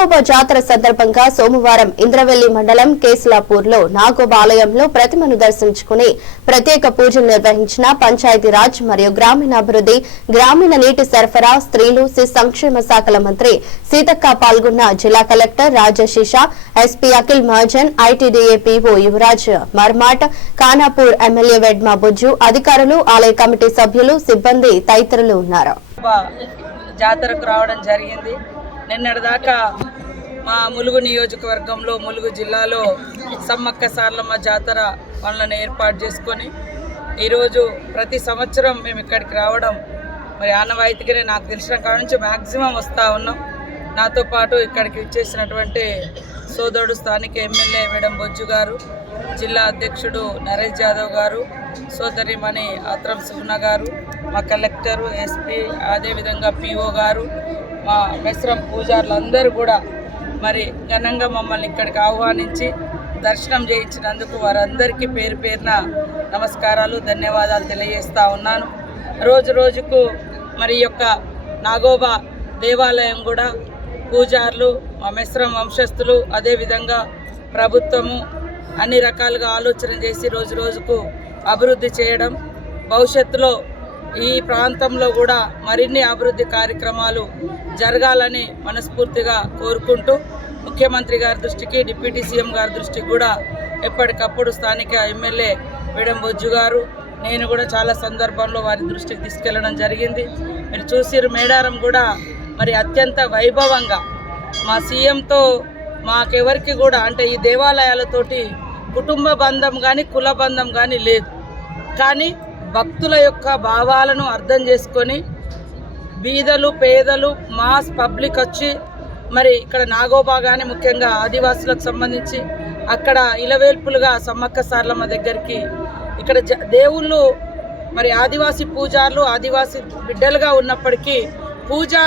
నాగోబా జాతర సందర్భంగా సోమవారం ఇంద్రవెల్లి మండలం కేసులాపూర్లో నాగోబా ఆలయంలో ప్రతిమను దర్శించుకుని ప్రత్యేక పూజలు నిర్వహించిన పంచాయతీరాజ్ మరియు గ్రామీణాభివృద్ధి గ్రామీణ నీటి సరఫరా స్త్రీలు శిశు సంక్షేమ శాఖల మంత్రి సీతక్క పాల్గొన్న జిల్లా collector రాజశీష SP Akhil Mahajan ITDA PO Yuvaraj Marmat Khanapur MLA Vedma Bujju అధికారులు ఆలయ కమిటీ సభ్యులు సిబ్బంది తదితరులు ఉన్నారు. జాతరకు రావడం జరిగింది. నిన్నటిదాకా మా ములుగు నియోజకవర్గంలో ములుగు జిల్లాలో సమ్మక్క సార్లమ్మ జాతర వాళ్ళని ఏర్పాటు చేసుకొని ఈరోజు ప్రతి సంవత్సరం మేము ఇక్కడికి రావడం మరి ఆనవాయితీగానే నాకు తెలిసిన కాడ నుంచి మ్యాక్సిమం వస్తూ ఉన్నాం. నాతో పాటు ఇక్కడికి ఇచ్చేసినటువంటి సోదరుడు స్థానిక ఎమ్మెల్యే మేడం బొజ్జు గారు జిల్లా అధ్యక్షుడు నరేష్ యాదవ్ గారు సోదరిమణి ఆత్రం సుగుణ గారు మా కలెక్టరు ఎస్పీ అదేవిధంగా పిఓ గారు మా మెస్రం పూజారులందరూ కూడా మరి ఘనంగా మమ్మల్ని ఇక్కడికి ఆహ్వానించి దర్శనం చేయించినందుకు వారందరికీ పేరు పేరున నమస్కారాలు ధన్యవాదాలు తెలియజేస్తూ ఉన్నాను. రోజు రోజుకు మరి యొక్క నాగోబా దేవాలయం కూడా పూజారులు మా మెస్రం వంశస్థులు అదేవిధంగా ప్రభుత్వము అన్ని రకాలుగా ఆలోచన చేసి రోజు రోజుకు అభివృద్ధి చేయడం భవిష్యత్తులో ఈ ప్రాంతంలో కూడా మరిన్ని అభివృద్ధి కార్యక్రమాలు జరగాలని మనస్ఫూర్తిగా కోరుకుంటూ ముఖ్యమంత్రి గారి దృష్టికి డిప్యూటీ సీఎం గారి దృష్టికి కూడా ఎప్పటికప్పుడు స్థానిక ఎమ్మెల్యే మేడం బొజ్జు గారు నేను కూడా చాలా సందర్భంలో వారి దృష్టికి తీసుకెళ్ళడం జరిగింది. మీరు చూసిరు మేడారం కూడా మరి అత్యంత వైభవంగా మా సీఎంతో మాకెవరికి కూడా అంటే ఈ దేవాలయాలతోటి కుటుంబ బంధం కానీ కుల బంధం కానీ లేదు. కానీ భక్తుల యొక్క భావాలను అర్థం చేసుకొని బీదలు పేదలు మాస్ పబ్లిక్ వచ్చి మరి ఇక్కడ నాగోబా కానీ ముఖ్యంగా ఆదివాసులకు సంబంధించి అక్కడ ఇలవేల్పులుగా సమ్మక్క సార్లమ్మ దగ్గరికి ఇక్కడ జ దేవుళ్ళు మరి ఆదివాసీ పూజార్లు ఆదివాసి బిడ్డలుగా ఉన్నప్పటికీ పూజా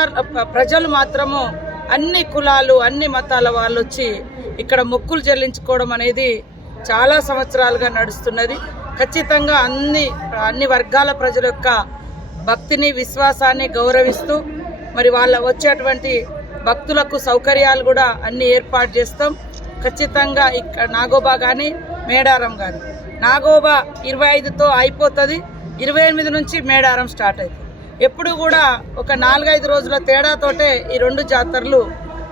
ప్రజలు మాత్రము అన్ని కులాలు అన్ని మతాల వాళ్ళు వచ్చి ఇక్కడ మొక్కులు చెల్లించుకోవడం అనేది చాలా సంవత్సరాలుగా నడుస్తున్నది. ఖచ్చితంగా అన్ని అన్ని వర్గాల ప్రజల యొక్క భక్తిని విశ్వాసాన్ని గౌరవిస్తూ మరి వాళ్ళ వచ్చేటువంటి భక్తులకు సౌకర్యాలు కూడా అన్ని ఏర్పాటు చేస్తాం. ఖచ్చితంగా ఇక్కడ నాగోబా కానీ మేడారం కానీ. నాగోబా ఇరవై ఐదుతో అయిపోతుంది. ఇరవై ఎనిమిది నుంచి మేడారం స్టార్ట్ అవుతుంది ఎప్పుడు కూడా ఒక నాలుగైదు రోజుల తేడాతోటే ఈ రెండు జాతరలు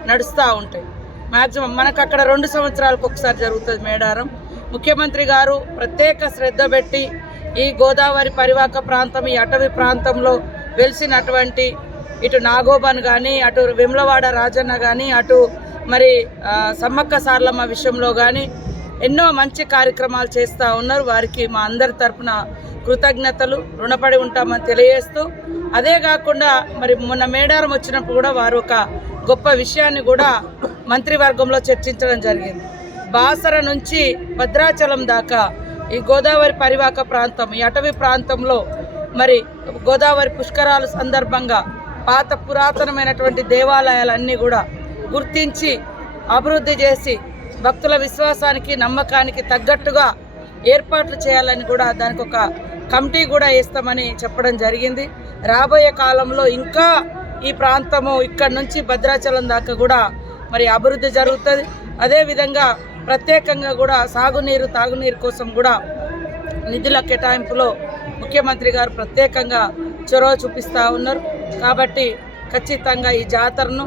నడుస్తూ ఉంటాయి. మ్యాక్సిమం మనకు అక్కడ రెండు సంవత్సరాలకు ఒకసారి జరుగుతుంది మేడారం. ముఖ్యమంత్రి గారు ప్రత్యేక శ్రద్ధ పెట్టి ఈ గోదావరి పరివాహక ప్రాంతం ఈ అటవీ ప్రాంతంలో వెలిసినటువంటి ఇటు నాగోబన్ కానీ అటు వెమ్లవాడ రాజన్న కానీ అటు మరి సమ్మక్క సార్లమ్మ విషయంలో కానీ ఎన్నో మంచి కార్యక్రమాలు చేస్తూ ఉన్నారు. వారికి మా అందరి తరఫున కృతజ్ఞతలు. రుణపడి ఉంటామని తెలియజేస్తూ అదే కాకుండా మరి మొన్న మేడారం వచ్చినప్పుడు కూడా వారు ఒక గొప్ప విషయాన్ని కూడా మంత్రివర్గంలో చర్చించడం జరిగింది. బాసర నుంచి భద్రాచలం దాకా ఈ గోదావరి పరివాహక ప్రాంతం ఈ అటవీ ప్రాంతంలో మరి గోదావరి పుష్కరాల సందర్భంగా పాత పురాతనమైనటువంటి దేవాలయాలన్నీ కూడా గుర్తించి అభివృద్ధి చేసి భక్తుల విశ్వాసానికి నమ్మకానికి తగ్గట్టుగా ఏర్పాట్లు చేయాలని కూడా దానికి ఒక కమిటీ కూడా వేస్తామని చెప్పడం జరిగింది. రాబోయే కాలంలో ఇంకా ఈ ప్రాంతము ఇక్కడ నుంచి భద్రాచలం దాకా కూడా మరి అభివృద్ధి జరుగుతుంది. అదేవిధంగా ప్రత్యేకంగా కూడా సాగునీరు తాగునీరు కోసం కూడా నిధుల కేటాయింపులో ముఖ్యమంత్రి గారు ప్రత్యేకంగా చొరవ చూపిస్తూ ఉన్నారు. కాబట్టి ఖచ్చితంగా ఈ జాతరను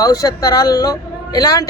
భవిష్యత్ తరాలలో ఎలాంటి